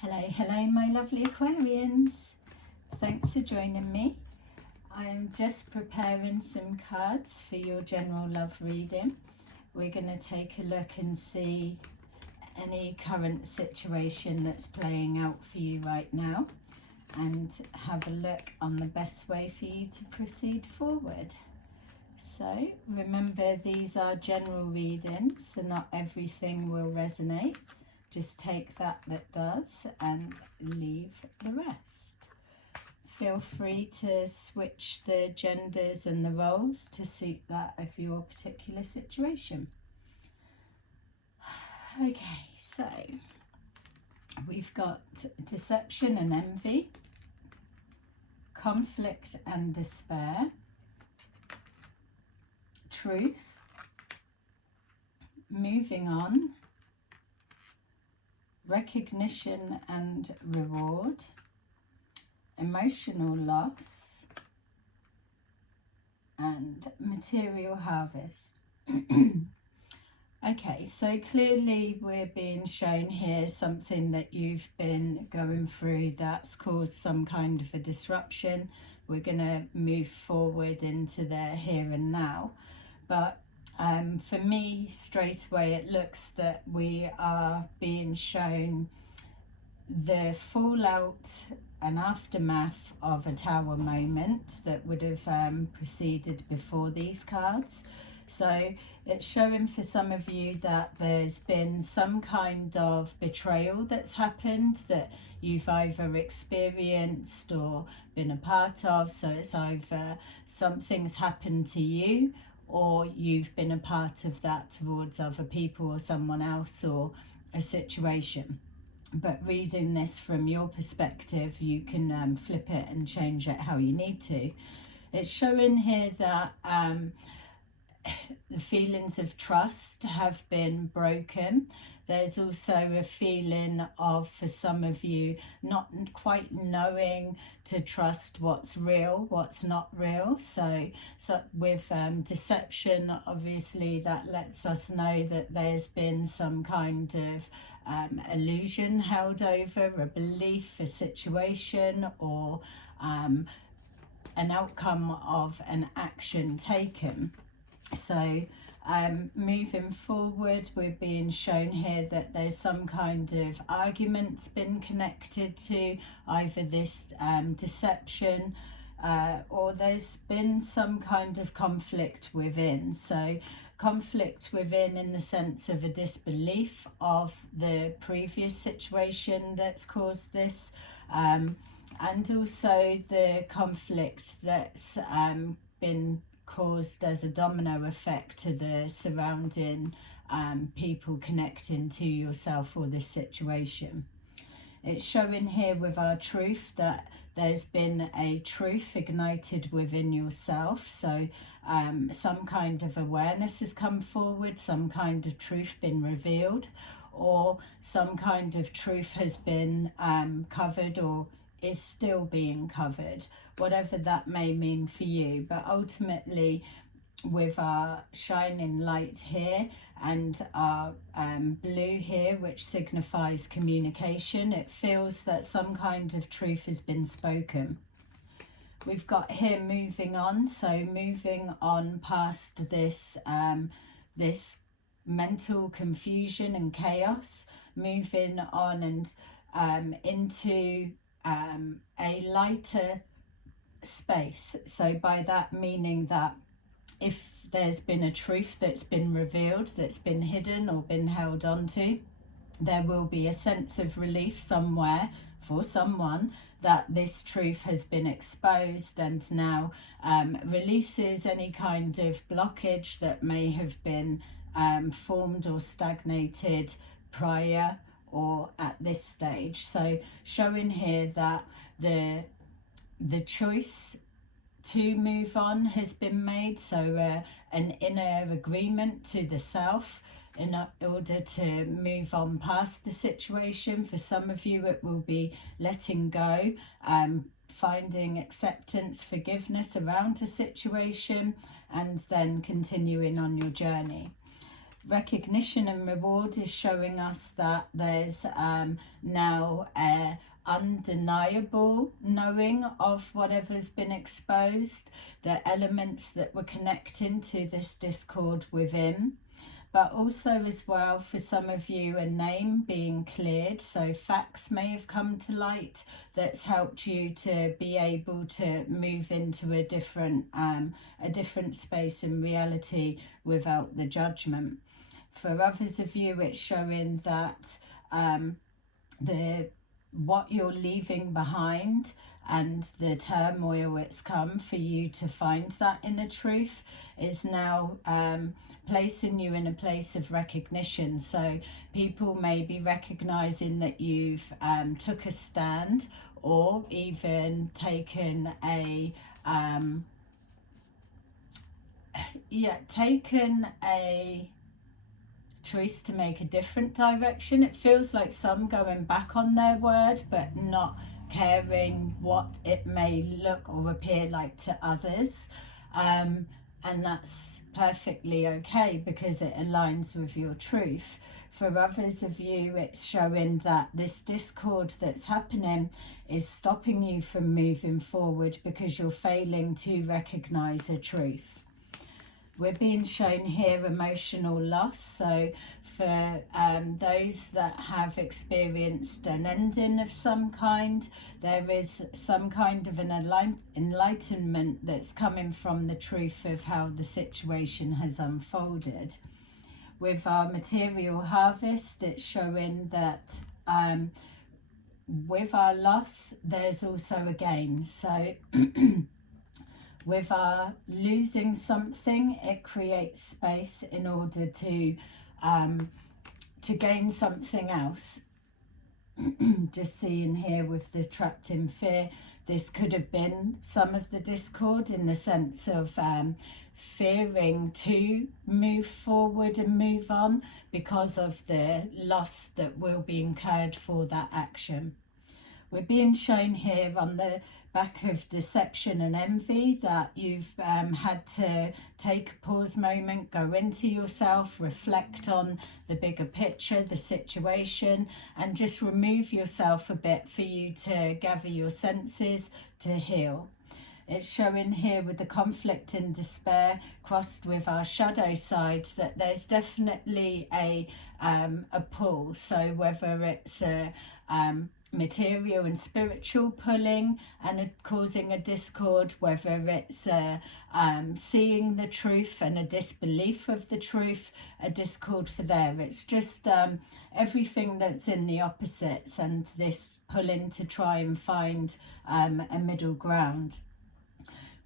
Hello my lovely Aquarians. Thanks for joining me. I am just preparing some cards for your general love reading. We're going to take a look and see any current situation that's playing out for you right now and have a look on the best way for you to proceed forward. So remember, these are general readings, so not everything will resonate. Just take that does and leave the rest. Feel free to switch the genders and the roles to suit that of your particular situation. Okay, so we've got deception and envy, conflict and despair, truth, moving on, recognition and reward, emotional loss, and material harvest. Okay, so clearly we're being shown here something that you've been going through that's caused some kind of a disruption. We're going to move forward into the here and now, but for me, straight away, it looks that we are being shown the fallout and aftermath of a tower moment that would have preceded before these cards. So it's showing for some of you that there's been some kind of betrayal that's happened that you've either experienced or been a part of. So it's either something's happened to you, or you've been a part of that towards other people or someone else or a situation. But reading this from your perspective, you can flip it and change it how you need to. It's showing here that the feelings of trust have been broken. There's also a feeling of, for some of you, not quite knowing to trust what's real, what's not real. So with deception, obviously that lets us know that there's been some kind of illusion held over, a belief, a situation, or an outcome of an action taken. So moving forward, we're being shown here that there's some kind of argument's been connected to either this deception or there's been some kind of conflict within. So conflict within in the sense of a disbelief of the previous situation that's caused this, and also the conflict that's been caused as a domino effect to the surrounding people connecting to yourself or this situation. It's showing here with our truth that there's been a truth ignited within yourself. So some kind of awareness has come forward, some kind of truth been revealed, or some kind of truth has been covered or is still being covered, whatever that may mean for you. But ultimately, with our shining light here and our blue here, which signifies communication, it feels that some kind of truth has been spoken. We've got here moving on, so moving on past this this mental confusion and chaos, moving on and into a lighter space. So by that meaning that if there's been a truth that's been revealed, that's been hidden or been held onto, there will be a sense of relief somewhere for someone that this truth has been exposed, and now releases any kind of blockage that may have been formed or stagnated prior or at this stage. So showing here that the choice to move on has been made, so an inner agreement to the self in order to move on past the situation. For some of you, it will be letting go, finding acceptance, forgiveness around a situation, and then continuing on your journey. recognition and reward is showing us that there's now a undeniable knowing of whatever's been exposed, the elements that were connecting to this discord within. But also as well, for some of you, a name being cleared. So facts may have come to light that's helped you to be able to move into a different space in reality without the judgment. For others of you, it's showing that what you're leaving behind and the turmoil it's come for you to find that inner truth is now placing you in a place of recognition. So people may be recognizing that you've took a stand, or even taken a choice to make a different direction. It feels like some going back on their word, but not caring what it may look or appear like to others. And that's perfectly okay because it aligns with your truth. For others of you, it's showing that this discord that's happening is stopping you from moving forward because you're failing to recognize a truth. We're being shown here emotional loss. So for those that have experienced an ending of some kind, there is some kind of an enlightenment that's coming from the truth of how the situation has unfolded. With our material harvest, it's showing that with our loss, there's also a gain. So with our losing something, it creates space in order to gain something else. Just seeing here with the trapped in fear, this could have been some of the discord in the sense of fearing to move forward and move on because of the loss that will be incurred for that action. We're being shown here on the back of deception and envy that you've had to take a pause moment, go into yourself, reflect on the bigger picture, the situation, and just remove yourself a bit for you to gather your senses to heal. It's showing here with the conflict and despair crossed with our shadow side that there's definitely a pull. So whether it's a material and spiritual pulling and causing a discord, whether it's seeing the truth and a disbelief of the truth, a discord for there. It's just everything that's in the opposites and this pulling to try and find a middle ground.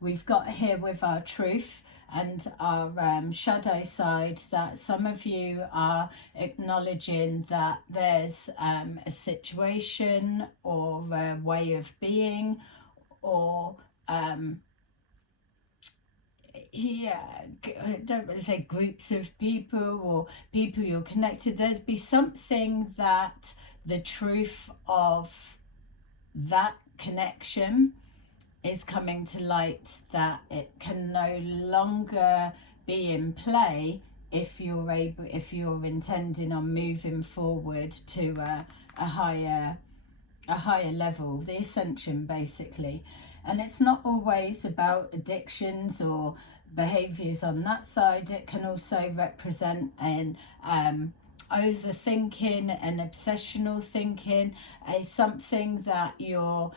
We've got here with our truth and our shadow side that some of you are acknowledging that there's a situation or a way of being, or I don't want to say groups of people or people you're connected. There's be something that the truth of that connection is coming to light, that it can no longer be in play if you're intending on moving forward to a higher level, the ascension basically. And it's not always about addictions or behaviors on that side. It can also represent an overthinking and obsessional thinking, something that you're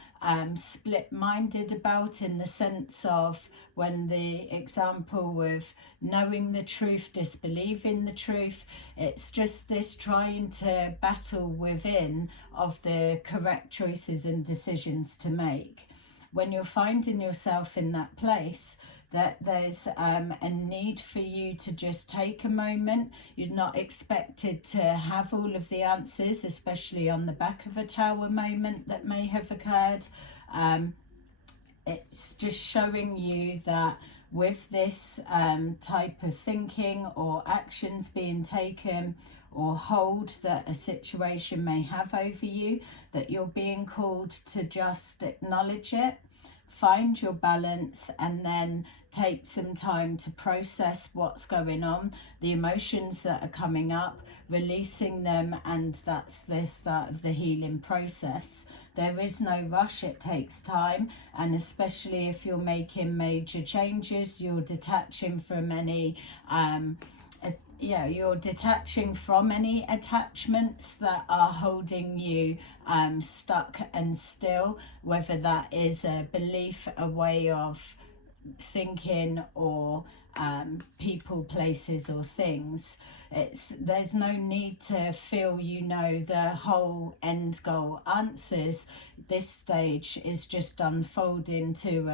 split-minded about, in the sense of when the example of knowing the truth, disbelieving the truth, it's just this trying to battle within of the correct choices and decisions to make. When you're finding yourself in that place, that there's a need for you to just take a moment. You're not expected to have all of the answers, especially on the back of a tower moment that may have occurred. It's just showing you that with this type of thinking or actions being taken or hold that a situation may have over you, that you're being called to just acknowledge it, find your balance, and then take some time to process what's going on, the emotions that are coming up, releasing them, and that's the start of the healing process. There is no rush, it takes time, and especially if you're making major changes, you're detaching from any you're detaching from any attachments that are holding you stuck and still, whether that is a belief, a way of thinking, or people, places, or things. There's no need to feel you know the whole end goal answers. This stage is just unfolding to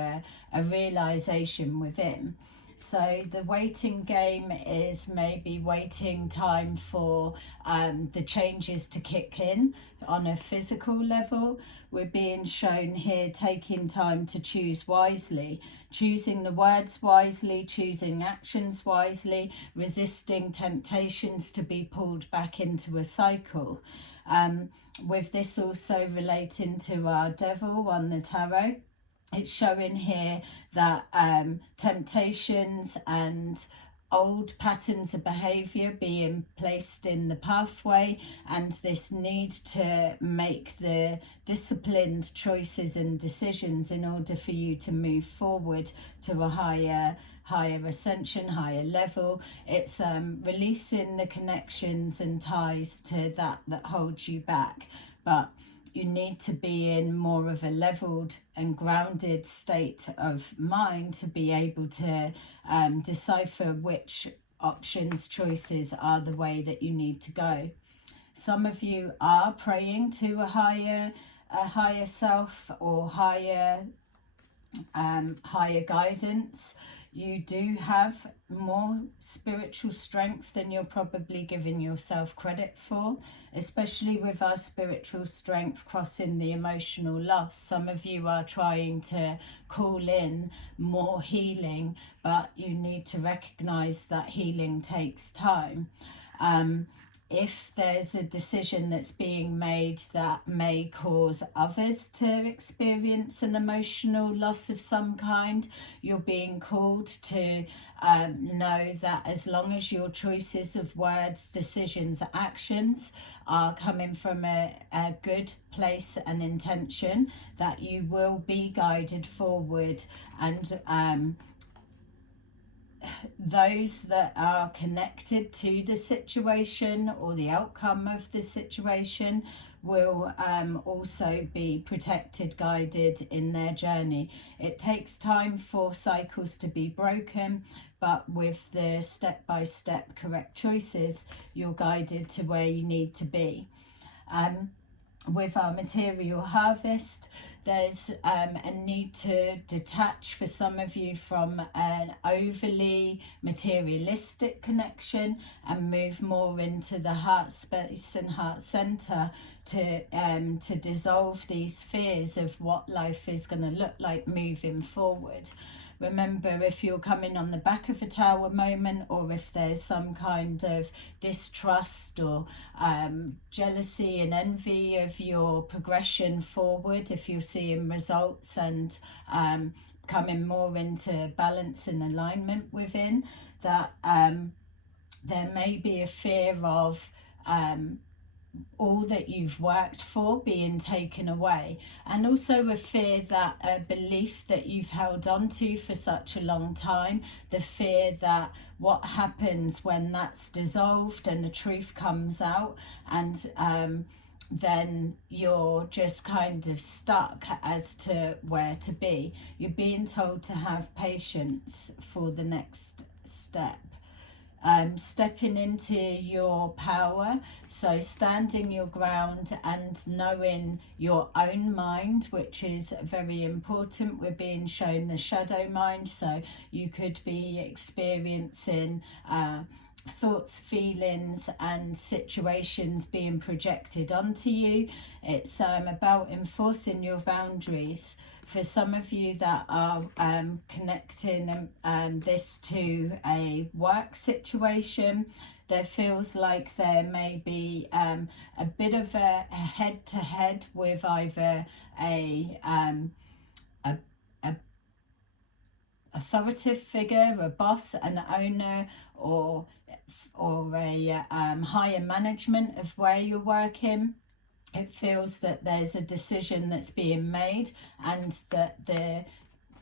a realization within. So the waiting game is maybe waiting time for the changes to kick in on a physical level. We're being shown here taking time to choose wisely, choosing the words wisely, choosing actions wisely, resisting temptations to be pulled back into a cycle. With this also relating to our devil on the tarot, it's showing here that temptations and old patterns of behavior being placed in the pathway, and this need to make the disciplined choices and decisions in order for you to move forward to a higher ascension, higher level. It's releasing the connections and ties to that holds you back, but you need to be in more of a leveled and grounded state of mind to be able to decipher which options, choices are the way that you need to go. Some of you are praying to a higher self or higher guidance. You do have more spiritual strength than you're probably giving yourself credit for, especially with our spiritual strength crossing the emotional loss. Some of you are trying to call in more healing, but you need to recognize that healing takes time. If there's a decision that's being made that may cause others to experience an emotional loss of some kind, you're being called to know that as long as your choices of words, decisions, actions are coming from a good place and intention, that you will be guided forward, and those that are connected to the situation or the outcome of the situation will also be protected, guided in their journey. It takes time for cycles to be broken, but with the step-by-step correct choices, you're guided to where you need to be. With our material harvest, there's a need to detach for some of you from an overly materialistic connection and move more into the heart space and heart center to dissolve these fears of what life is going to look like moving forward. Remember, if you're coming on the back of a tower moment, or if there's some kind of distrust or jealousy and envy of your progression forward, if you're seeing results and coming more into balance and alignment within, that there may be a fear of all that you've worked for being taken away, and also a fear that a belief that you've held on to for such a long time, the fear that what happens when that's dissolved and the truth comes out, and then you're just kind of stuck as to where to be. You're being told to have patience for the next step. Stepping into your power, so standing your ground and knowing your own mind, which is very important. We're being shown the shadow mind, so you could be experiencing thoughts, feelings and situations being projected onto you. It's about enforcing your boundaries. For some of you that are connecting this to a work situation, there feels like there may be a bit of a head-to-head with either a authoritative figure, a boss, an owner, or a higher management of where you're working. It feels that there's a decision that's being made, and that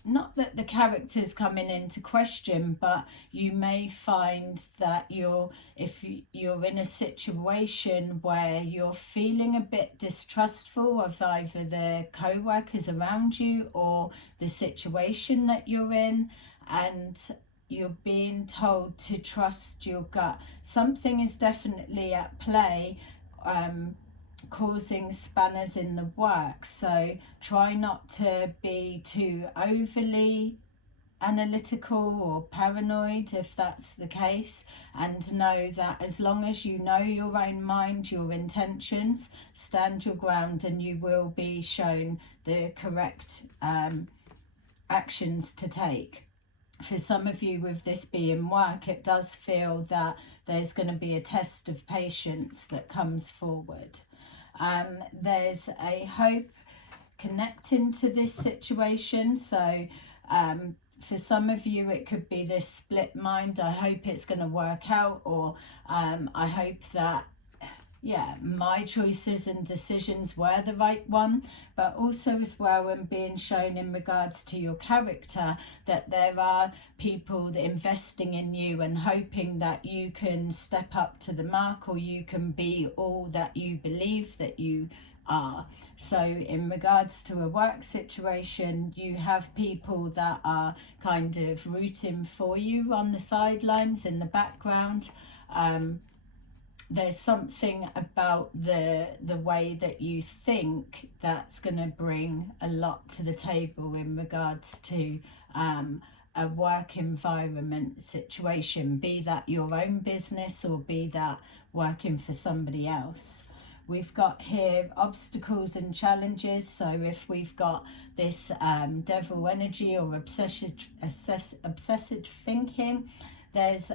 not that the character's coming into question, but you may find that if you're in a situation where you're feeling a bit distrustful of either the co-workers around you or the situation that you're in, and you're being told to trust your gut. Something is definitely at play, causing spanners in the works. So try not to be too overly analytical or paranoid if that's the case, and know that as long as you know your own mind, your intentions, stand your ground, and you will be shown the correct actions to take. For some of you, with this being work, it does feel that there's going to be a test of patience that comes forward. There's a hope connecting to this situation. So for some of you, it could be this split mind. I hope it's going to work out, or I hope that, yeah, my choices and decisions were the right one. But also as well, I'm being shown in regards to your character that there are people that investing in you and hoping that you can step up to the mark, or you can be all that you believe that you are. So in regards to a work situation, you have people that are kind of rooting for you on the sidelines in the background. There's something about the way that you think that's going to bring a lot to the table in regards to a work environment situation, be that your own business or be that working for somebody else. We've got here obstacles and challenges. So if we've got this devil energy or obsessive thinking, there's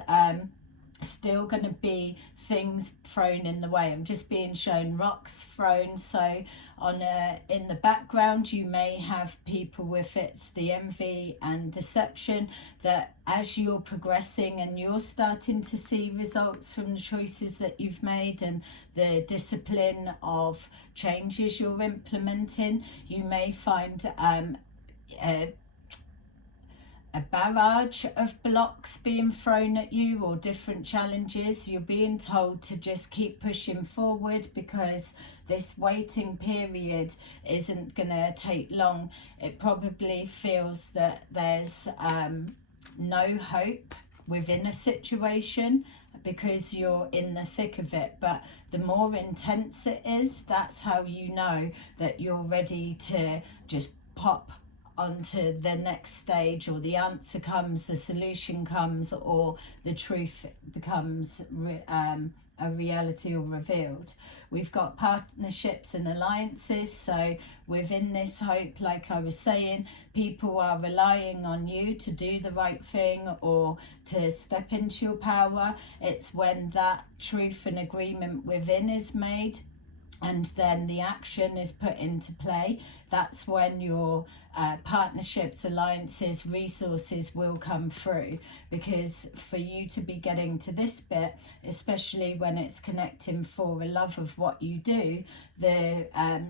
still going to be things thrown in the way. I'm just being shown rocks thrown. So in the background, you may have people with it's the envy and deception, that as you're progressing and you're starting to see results from the choices that you've made and the discipline of changes you're implementing, you may find a barrage of blocks being thrown at you, or different challenges. You're being told to just keep pushing forward, because this waiting period isn't going to take long. It probably feels that there's no hope within a situation because you're in the thick of it. But the more intense it is, that's how you know that you're ready to just pop onto the next stage, or the answer comes, the solution comes, or the truth becomes a reality or revealed. We've got partnerships and alliances. So within this hope, like I was saying, people are relying on you to do the right thing or to step into your power. It's when that truth and agreement within is made, and then the action is put into play. That's when your partnerships, alliances, resources will come through. Because for you to be getting to this bit, especially when it's connecting for a love of what you do, the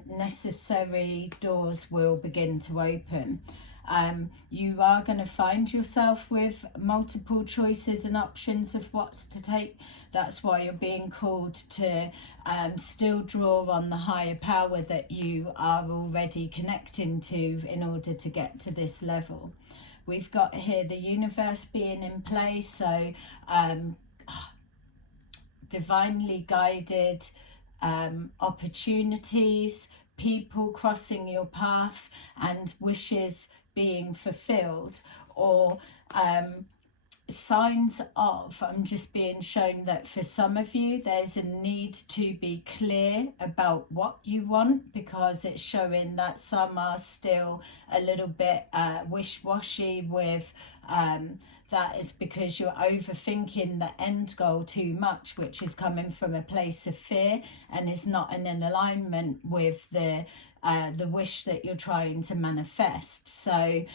necessary doors will begin to open. You are going to find yourself with multiple choices and options of what's to take. That's why you're being called to still draw on the higher power that you are already connecting to in order to get to this level. We've got here the universe being in play. So divinely guided opportunities, people crossing your path, and wishes being fulfilled, or signs of, I'm just being shown that for some of you there's a need to be clear about what you want, because it's showing that some are still a little bit wish-washy with that is because you're overthinking the end goal too much, which is coming from a place of fear and is not in an alignment with the the wish that you're trying to manifest. So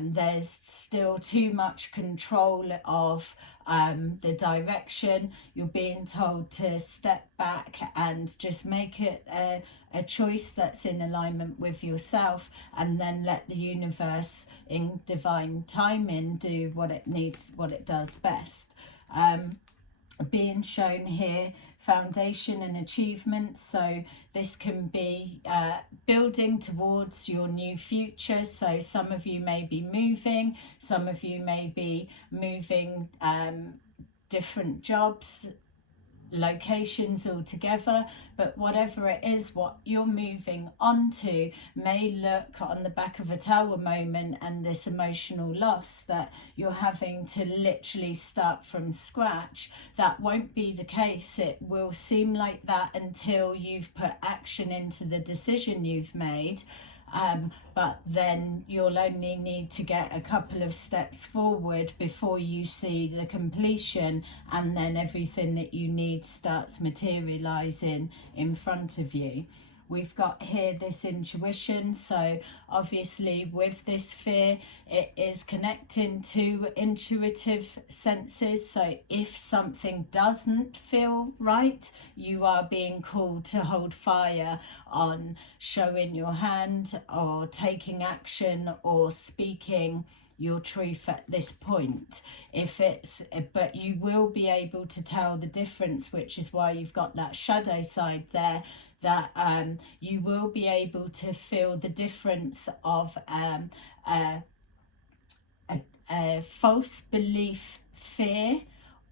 there's still too much control of the direction. You're being told to step back and just make it a choice that's in alignment with yourself, and then let the universe in divine timing do what it needs, what it does best. Being shown here, foundation and achievement. So this can be building towards your new future. So some of you may be moving, some of you may be moving different jobs, locations altogether, but whatever it is, what you're moving onto may look on the back of a tower moment and this emotional loss that you're having to literally start from scratch. That won't be the case. It will seem like that until you've put action into the decision you've made. But then you'll only need to get a couple of steps forward before you see the completion, and then everything that you need starts materializing in front of you. We've got here this intuition. So obviously with this fear, it is connecting to intuitive senses. So if something doesn't feel right, you are being called to hold fire on showing your hand or taking action or speaking your truth at this point. But you will be able to tell the difference, which is why you've got that shadow side there, that you will be able to feel the difference of a false belief fear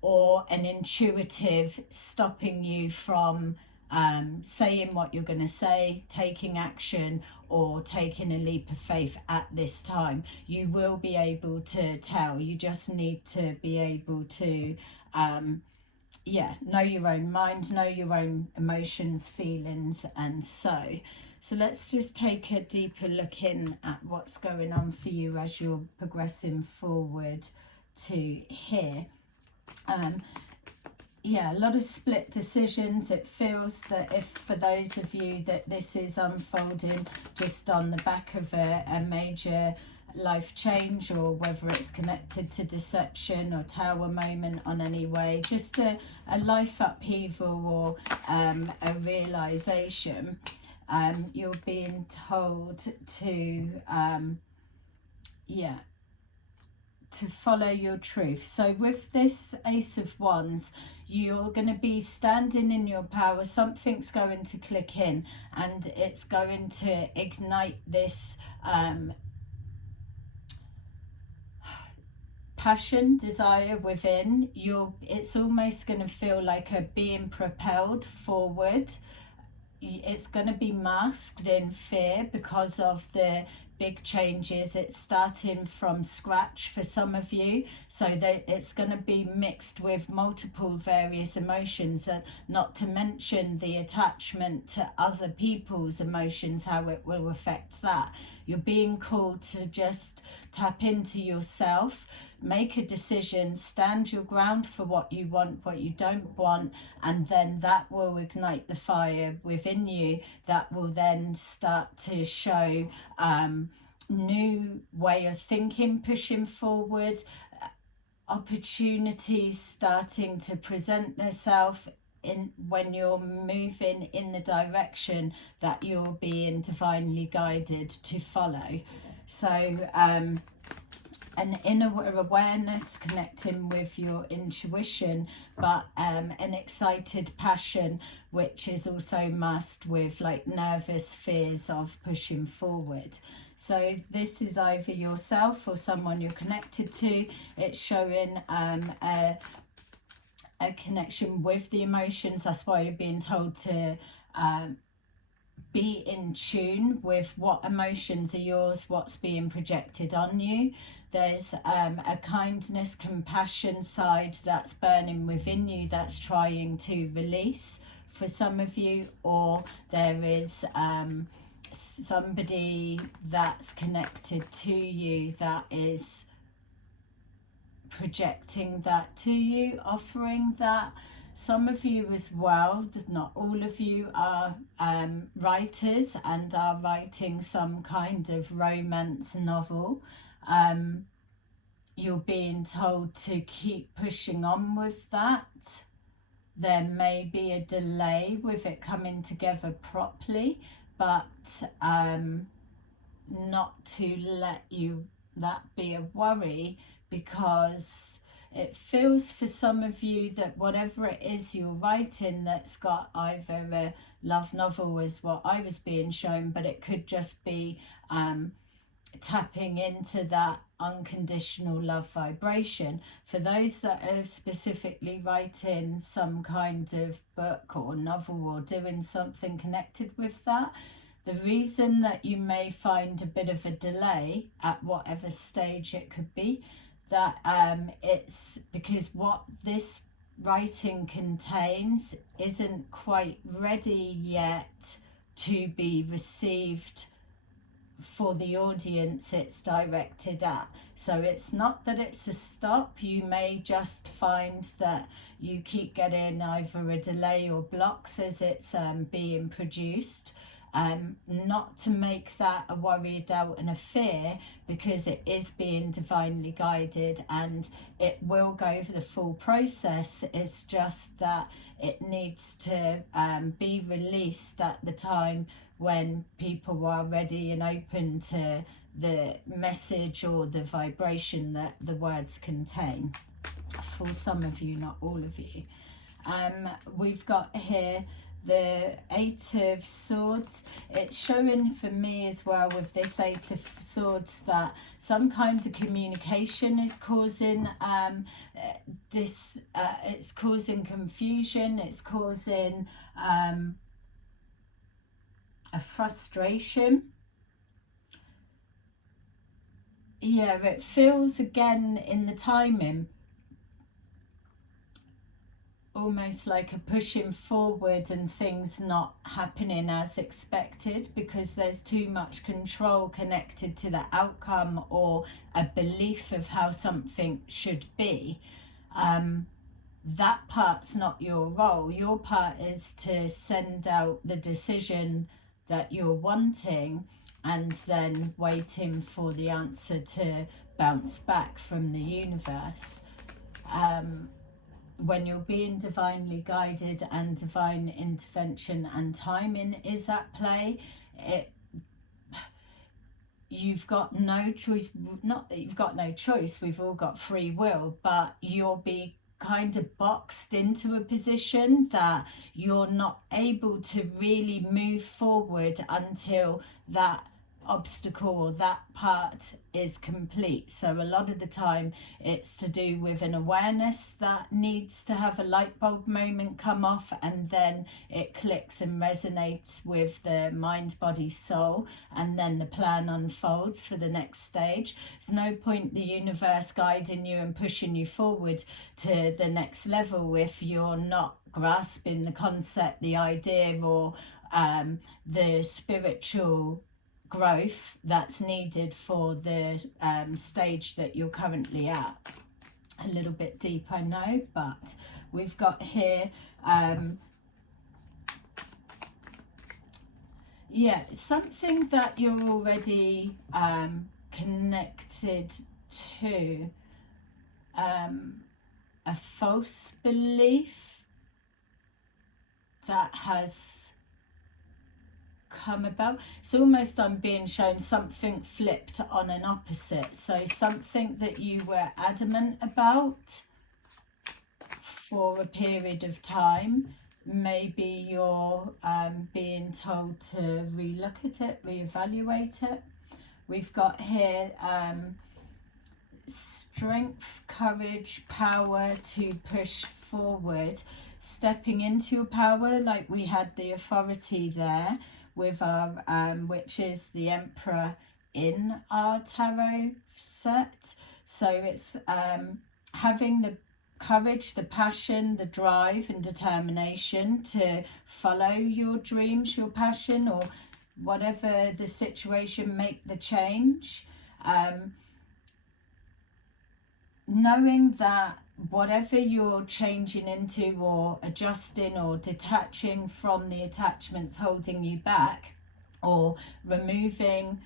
or an intuitive stopping you from saying what you're going to say, taking action, or taking a leap of faith at this time. You will be able to tell. You just need to be able to know your own mind, know your own emotions, feelings, and so let's just take a deeper look in at what's going on for you as you're progressing forward to here. A lot of split decisions. It feels that if for those of you that this is unfolding just on the back of a major life change, or whether it's connected to deception or tower moment on any way, just a life upheaval or a realization, you're being told to to follow your truth. So with this Ace of Wands, you're going to be standing in your power. Something's going to click in, and it's going to ignite this passion, desire within you. It's almost going to feel like a being propelled forward. It's going to be masked in fear because of the big changes. It's starting from scratch for some of you, so that it's going to be mixed with multiple various emotions, not to mention the attachment to other people's emotions, how it will affect that. You're being called to just tap into yourself, make a decision, stand your ground for what you want, what you don't want, and then that will ignite the fire within you that will then start to show new way of thinking, pushing forward, opportunities starting to present themselves in when you're moving in the direction that you're being divinely guided to follow. So an inner awareness connecting with your intuition, but an excited passion which is also masked with like nervous fears of pushing forward. So this is either yourself or someone you're connected to. It's showing a connection with the emotions. That's why you're being told to be in tune with what emotions are yours, what's being projected on you. There's a kindness, compassion side that's burning within you that's trying to release for some of you, or there is somebody that's connected to you that is projecting that to you, offering that. Some of you as well, not all of you, are writers and are writing some kind of romance novel. You're being told to keep pushing on with that. There may be a delay with it coming together properly, but not to let that be a worry, because it feels for some of you that whatever it is you're writing that's got either a love novel is what I was being shown, but it could just be tapping into that unconditional love vibration. For those that are specifically writing some kind of book or novel or doing something connected with that, the reason that you may find a bit of a delay at whatever stage it could be, that it's because what this writing contains isn't quite ready yet to be received for the audience it's directed at. So it's not that it's a stop. You may just find that you keep getting either a delay or blocks as it's being produced. Not to make that a worry, a doubt and a fear, because it is being divinely guided and it will go for the full process. It's just that it needs to be released at the time when people are ready and open to the message or the vibration that the words contain. For some of you, not all of you. We've got here the Eight of Swords. It's showing for me as well with this Eight of Swords that some kind of communication is causing it's causing confusion, it's causing a frustration. Yeah, it feels again in the timing almost like a pushing forward and things not happening as expected because there's too much control connected to the outcome or a belief of how something should be. That part's not your role. Your part is to send out the decision that you're wanting and then waiting for the answer to bounce back from the universe. When you're being divinely guided and divine intervention and timing is at play, you've got no choice. Not that you've got no choice, we've all got free will, but you'll be kind of boxed into a position that you're not able to really move forward until that obstacle or that part is complete. So a lot of the time it's to do with an awareness that needs to have a light bulb moment come off, and then it clicks and resonates with the mind, body, soul, and then the plan unfolds for the next stage. There's no point the universe guiding you and pushing you forward to the next level if you're not grasping the concept, the idea, or the spiritual growth that's needed for the stage that you're currently at. A little bit deep, I know, but we've got here yeah, something that you're already connected to, a false belief that has come about. It's almost I'm being shown something flipped on an opposite. So something that you were adamant about for a period of time, maybe you're being told to relook at it, reevaluate it. We've got here strength, courage, power to push forward, stepping into your power, like we had the authority there with our which is the Emperor in our tarot set. So it's having the courage, the passion, the drive and determination to follow your dreams, your passion, or whatever the situation, make the change. Knowing that whatever you're changing into or adjusting or detaching from the attachments holding you back, or removing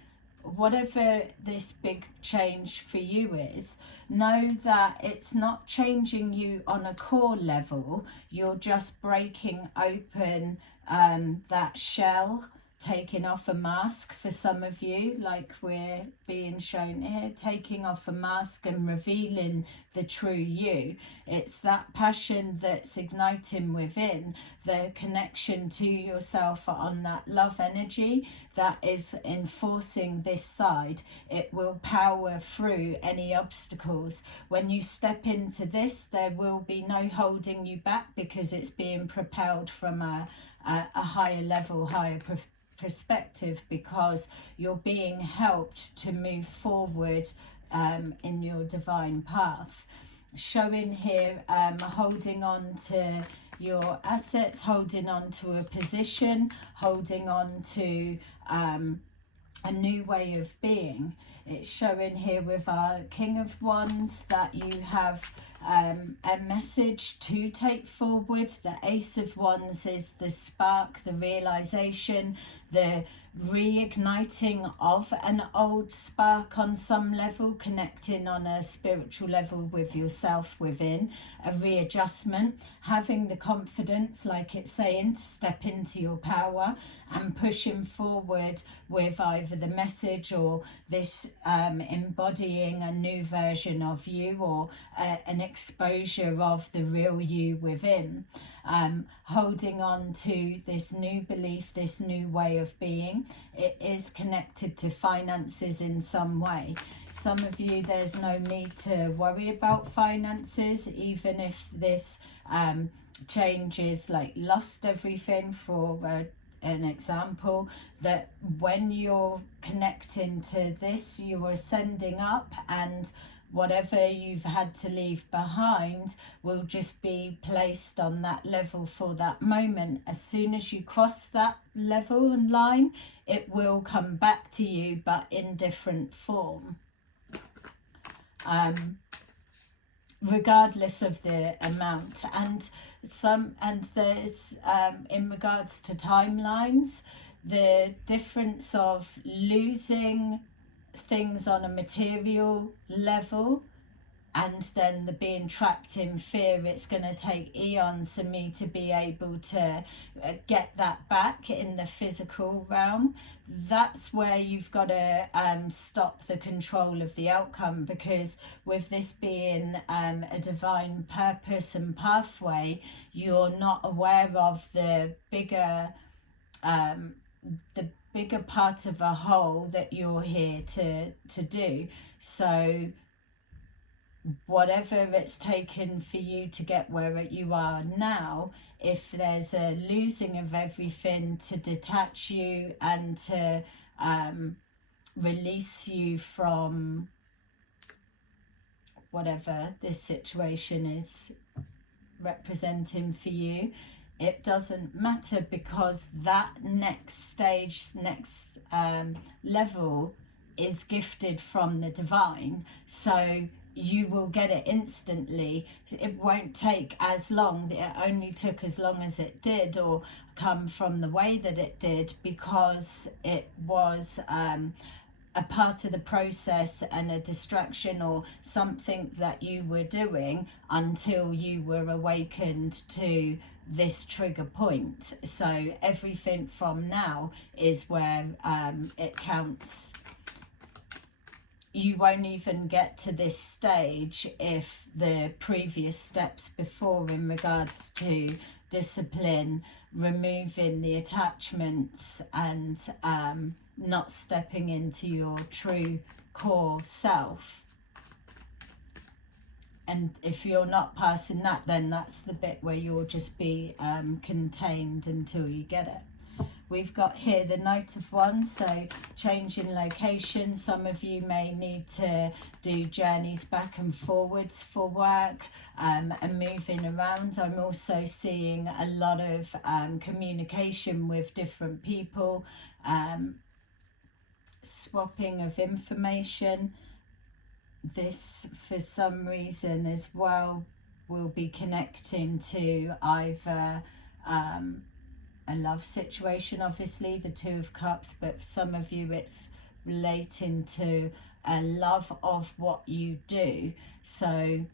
whatever this big change for you is, know that it's not changing you on a core level. You're just breaking open that shell, taking off a mask for some of you, like we're being shown here, taking off a mask and revealing the true you. It's that passion that's igniting within, the connection to yourself on that love energy that is enforcing this side. It will power through any obstacles. When you step into this, there will be no holding you back, because it's being propelled from a higher level, higher perspective, because you're being helped to move forward in your divine path. Showing here, holding on to your assets, holding on to a position, holding on to a new way of being. It's showing here with our King of Wands that you have a message to take forward. The Ace of Wands is the spark, the realization, the reigniting of an old spark on some level, connecting on a spiritual level with yourself within, a readjustment, having the confidence, like it's saying, to step into your power and pushing forward with either the message or this embodying a new version of you, or an exposure of the real you within. Holding on to this new belief, this new way of being. It is connected to finances in some way. Some of you, there's no need to worry about finances, even if this change is like lost everything. For an example, that when you're connecting to this, you are ascending up, and whatever you've had to leave behind will just be placed on that level for that moment. As soon as you cross that level and line, it will come back to you, but in different form. Regardless of the amount. And there's in regards to timelines, the difference of losing things on a material level and then the being trapped in fear. It's going to take eons for me to be able to get that back in the physical realm. That's where you've got to stop the control of the outcome, because with this being a divine purpose and pathway, you're not aware of the bigger part of a whole that you're here to do. So whatever it's taken for you to get where you are now, if there's a losing of everything to detach you and to release you from whatever this situation is representing for you, it doesn't matter, because that next stage, next level is gifted from the divine. So you will get it instantly. It won't take as long. It only took as long as it did, or come from the way that it did, because it was a part of the process and a distraction or something that you were doing until you were awakened to this trigger point. So everything from now is where it counts. You won't even get to this stage if the previous steps before, in regards to discipline, removing the attachments, and not stepping into your true core self. And if you're not passing that, then that's the bit where you'll just be contained until you get it. We've got here the Knight of Wands, so changing location. Some of you may need to do journeys back and forwards for work, and moving around. I'm also seeing a lot of communication with different people, swapping of information. This, for some reason as well, will be connecting to either a love situation, obviously the Two of Cups, but for some of you it's relating to a love of what you do. So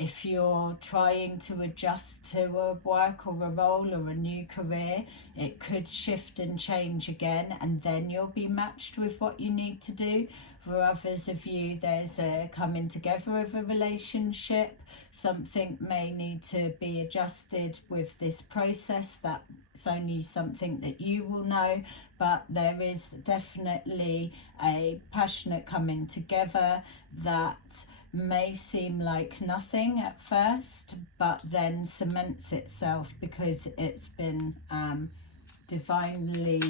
if you're trying to adjust to a work or a role or a new career, it could shift and change again, and then you'll be matched with what you need to do. For others of you, there's a coming together of a relationship. Something may need to be adjusted with this process. That's only something that you will know, but there is definitely a passionate coming together that may seem like nothing at first, but then cements itself because it's been divinely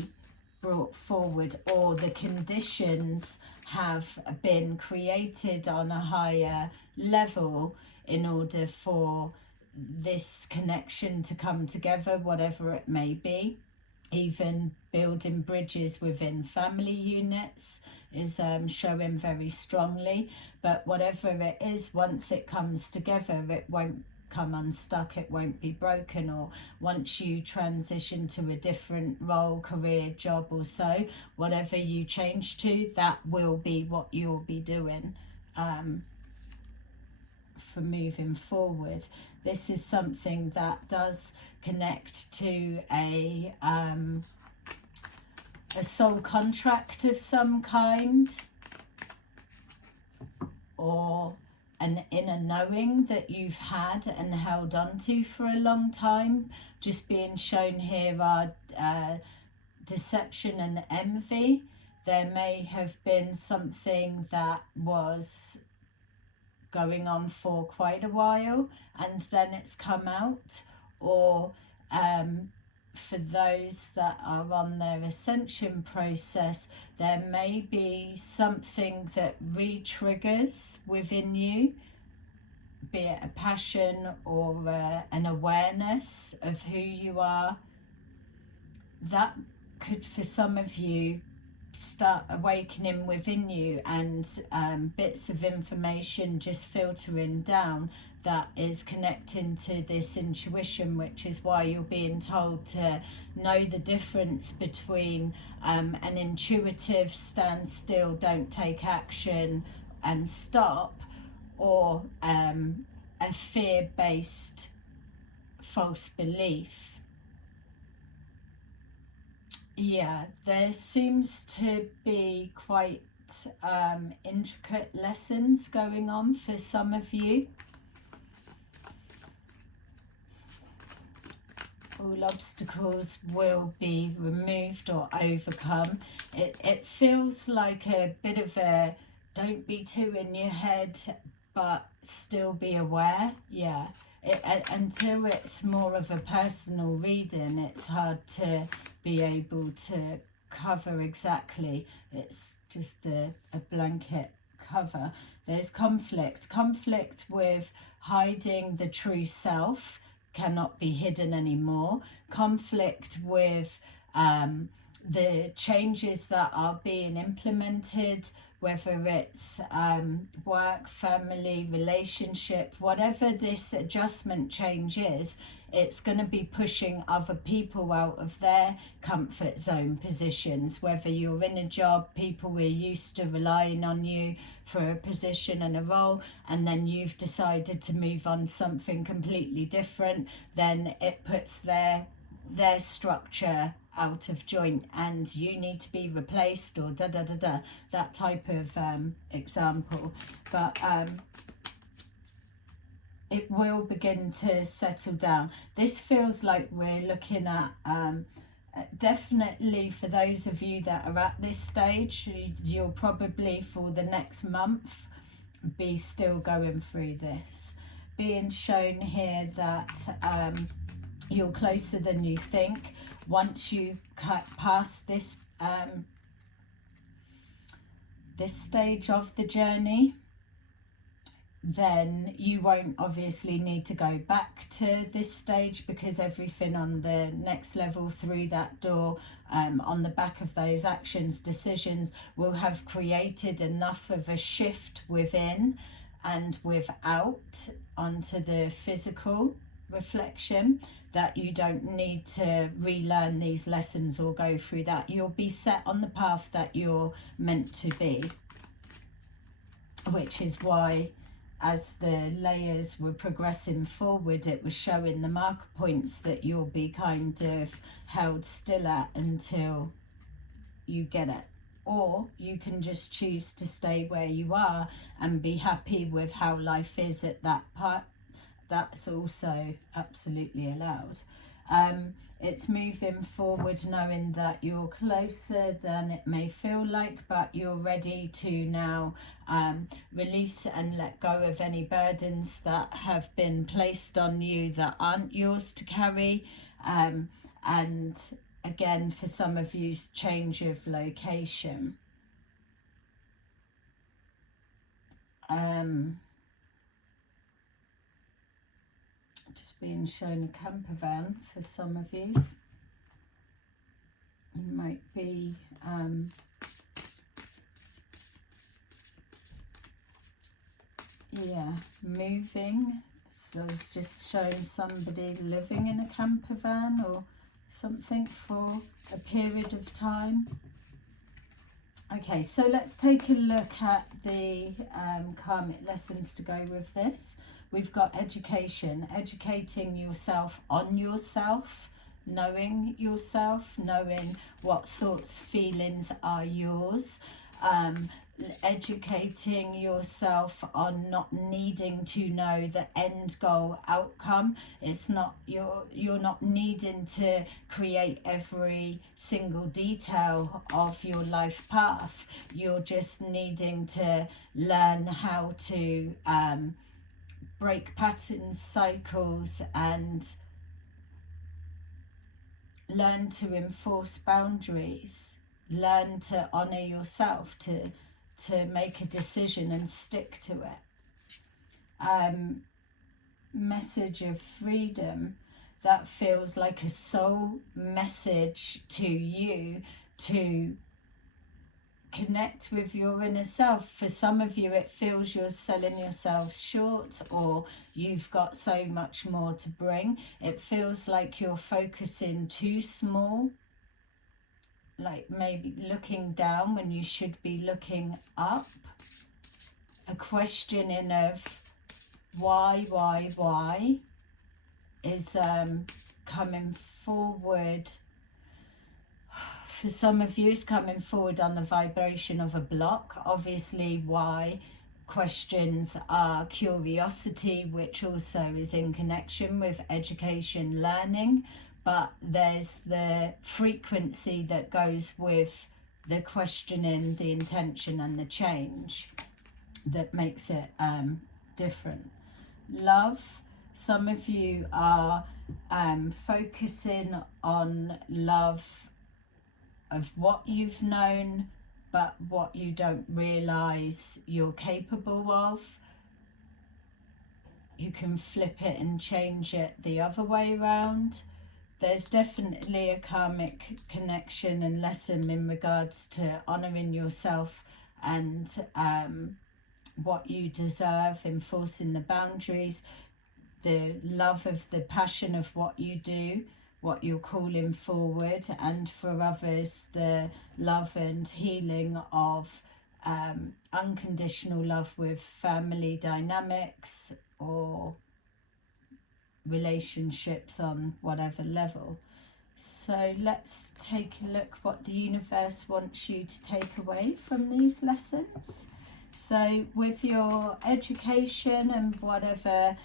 brought forward, or the conditions have been created on a higher level in order for this connection to come together, whatever it may be. Even building bridges within family units is showing very strongly, but whatever it is, once it comes together, it won't come unstuck, it won't be broken. Or once you transition to a different role, career, job or so, whatever you change to, that will be what you'll be doing for moving forward. This is something that does connect to a soul contract of some kind, or an inner knowing that you've had and held on to for a long time. Just being shown here are deception and envy. There may have been something that was going on for quite a while and then it's come out, or for those that are on their ascension process, there may be something that re-triggers within you, be it a passion or an awareness of who you are. That could, for some of you, start awakening within you, and bits of information just filtering down that is connecting to this intuition, which is why you're being told to know the difference between an intuitive stand still, don't take action and stop, or a fear-based false belief. Yeah, there seems to be quite intricate lessons going on for some of you. All obstacles will be removed or overcome. It feels like a bit of a don't be too in your head, but still be aware. Yeah. Until it's more of a personal reading, it's hard to be able to cover exactly. It's just a blanket cover. There's conflict with hiding the true self, cannot be hidden anymore. Conflict with the changes that are being implemented, whether it's work, family, relationship, whatever this adjustment change is, it's going to be pushing other people out of their comfort zone positions. Whether you're in a job, people were used to relying on you for a position and a role, and then you've decided to move on something completely different, then it puts their structure out of joint and you need to be replaced, or that type of example. But it will begin to settle down. This feels like we're looking at definitely for those of you that are at this stage, you'll probably for the next month be still going through this. Being shown here that you're closer than you think. Once you cut past this this stage of the journey, then you won't obviously need to go back to this stage, because everything on the next level through that door, on the back of those actions, decisions, will have created enough of a shift within and without onto the physical reflection, that you don't need to relearn these lessons or go through that. You'll be set on the path that you're meant to be, which is why as the layers were progressing forward, it was showing the marker points that you'll be kind of held still at until you get it. Or you can just choose to stay where you are and be happy with how life is at that part. That's also absolutely allowed. It's moving forward knowing that you're closer than it may feel like, but you're ready to now release and let go of any burdens that have been placed on you that aren't yours to carry. And again, for some of you, change of location. Just being shown a camper van for some of you. You might be moving. So it's just showing somebody living in a camper van or something for a period of time. Okay, so let's take a look at the karmic lessons to go with this. We've got education, educating yourself on yourself, knowing yourself, knowing what thoughts, feelings are yours, educating yourself on not needing to know the end goal outcome. It's not, you're not needing to create every single detail of your life path. You're just needing to learn how to break patterns, cycles, and learn to enforce boundaries, learn to honor yourself, to make a decision and stick to it. Message of freedom that feels like a soul message to you to connect with your inner self. For some of you, it feels you're selling yourself short, or you've got so much more to bring. It feels like you're focusing too small, like maybe looking down when you should be looking up. A questioning of why is coming forward. For some of you, it's coming forward on the vibration of a block. Obviously, why questions are curiosity, which also is in connection with education, learning. But there's the frequency that goes with the questioning, the intention and the change that makes it different. Love. Some of you are focusing on love of what you've known, but what you don't realize you're capable of. You can flip it and change it the other way around. There's definitely a karmic connection and lesson in regards to honoring yourself and what you deserve, enforcing the boundaries, the love of the passion of what you do, what you're calling forward, and for others the love and healing of unconditional love with family dynamics or relationships on whatever level. So let's take a look what the universe wants you to take away from these lessons. So with your education and whatever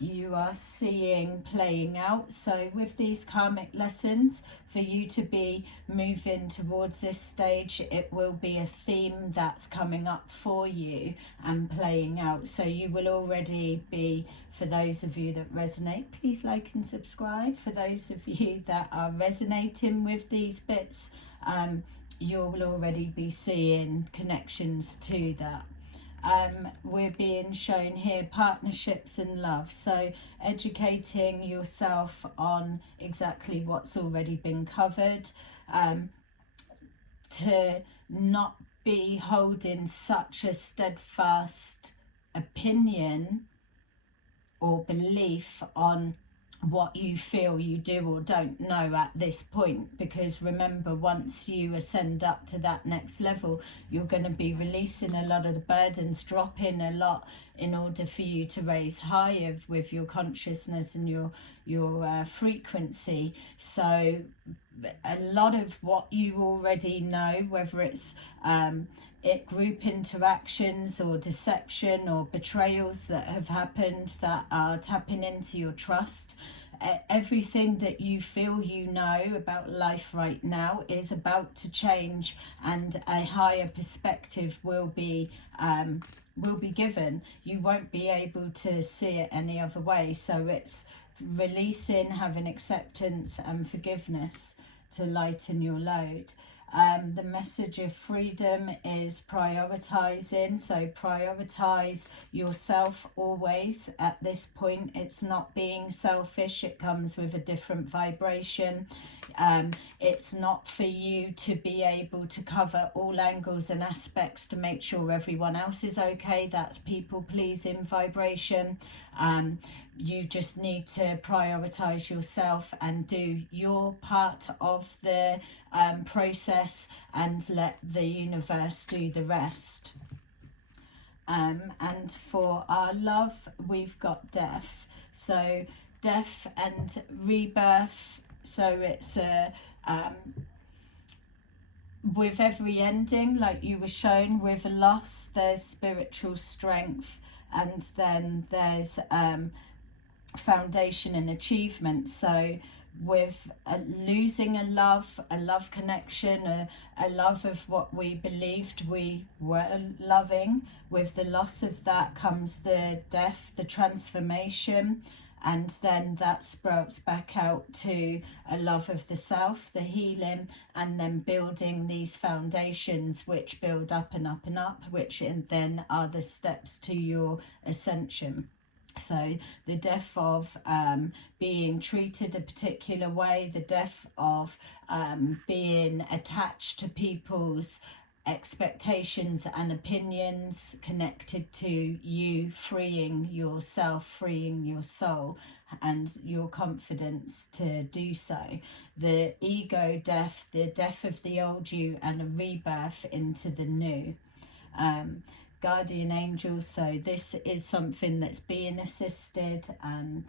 you are seeing playing out, so with these karmic lessons, for you to be moving towards this stage, it will be a theme that's coming up for you and playing out. So you will already be, for those of you that resonate, please like and subscribe. For those of you that are resonating with these bits, you'll already be seeing connections to that. We're being shown here partnerships and love, so educating yourself on exactly what's already been covered, to not be holding such a steadfast opinion or belief on what you feel you do or don't know at this point, because remember, once you ascend up to that next level, you're going to be releasing a lot of the burdens, dropping a lot in order for you to raise higher with your consciousness and your frequency. So a lot of what you already know, whether it's group interactions or deception or betrayals that have happened that are tapping into your trust, everything that you feel you know about life right now is about to change, and a higher perspective will be given. You won't be able to see it any other way. So it's releasing, having acceptance and forgiveness to lighten your load. The message of freedom is prioritizing. So prioritize yourself always at this point. It's not being selfish. It comes with a different vibration. It's not for you to be able to cover all angles and aspects to make sure everyone else is okay. That's people pleasing vibration. You just need to prioritize yourself and do your part of the process, and let the universe do the rest. And for our love, we've got death. So death and rebirth. So it's with every ending, like you were shown, with a loss, there's spiritual strength, and then there's foundation and achievement. So with losing a love connection, a love of what we believed we were loving, with the loss of that comes the death, the transformation, and then that sprouts back out to a love of the self, the healing, and then building these foundations which build up and up and up, which then are the steps to your ascension. So the death of being treated a particular way, the death of being attached to people's expectations and opinions connected to you freeing yourself, freeing your soul and your confidence to do so. The ego death, the death of the old you, and a rebirth into the new. Guardian angels, so this is something that's being assisted, and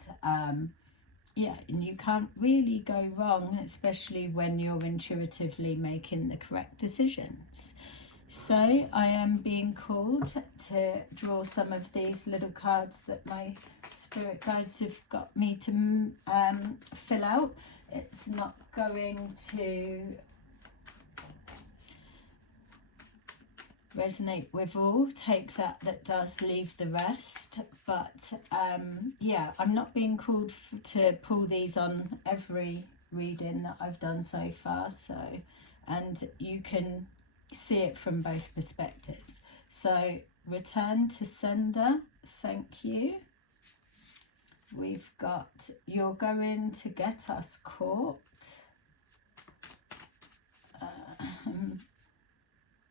yeah, and you can't really go wrong, especially when you're intuitively making the correct decisions. So I am being called to draw some of these little cards that my spirit guides have got me to fill out. It's not going to resonate with all. Take that does, leave the rest. But yeah, I'm not being called to pull these on every reading that I've done so far, so, and you can see it from both perspectives. So return to sender, thank you. We've got you're going to get us caught.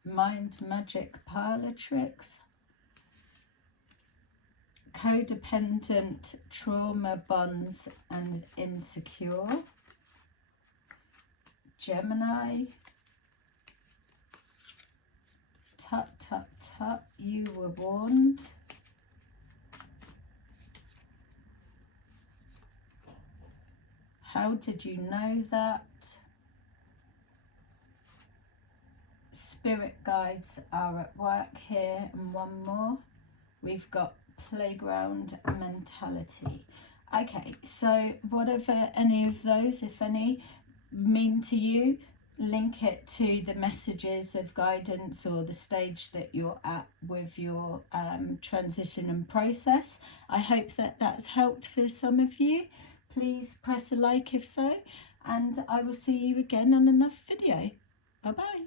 Mind magic parlor tricks. Codependent trauma bonds and insecure. Gemini. Tut tut tut, you were warned. How did you know that? Spirit guides are at work here. And one more, we've got playground mentality. Okay, so whatever any of those, if any, mean to you, link it to the messages of guidance or the stage that you're at with your transition and process. I hope that that's helped for some of you. Please press a like if so, and I will see you again on another video. Bye bye.